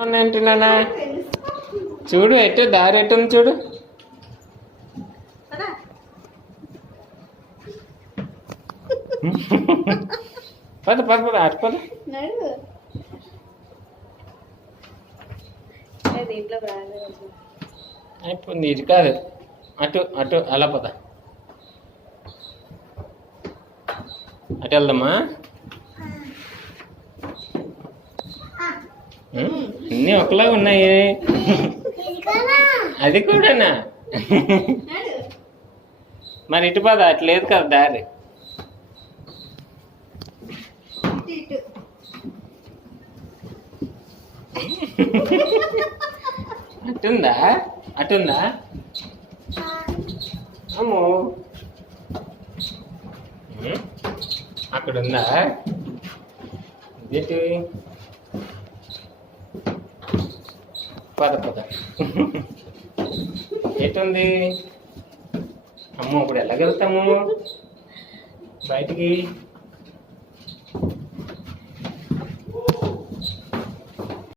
అంటున్నానా? చూడు ఎటు దారి ఎటుంది చూడు. పద పద పద అటు పద. అయిపోయింది, ఇది కాదు, అటు అటు అలా పద. అటు వెళ్దామా? అన్నీ ఒకలా ఉన్నాయి. అది కూడానా? మరి ఇటు పద, అటు లేదు కదా దారి. అటుందా? అటుందా? అమ్మో, అక్కడుందా? ఇదేంటి? పద పద. ఎటుంది? అమ్మో, ఇప్పుడు ఎలాగెళ్తాము బయటికి?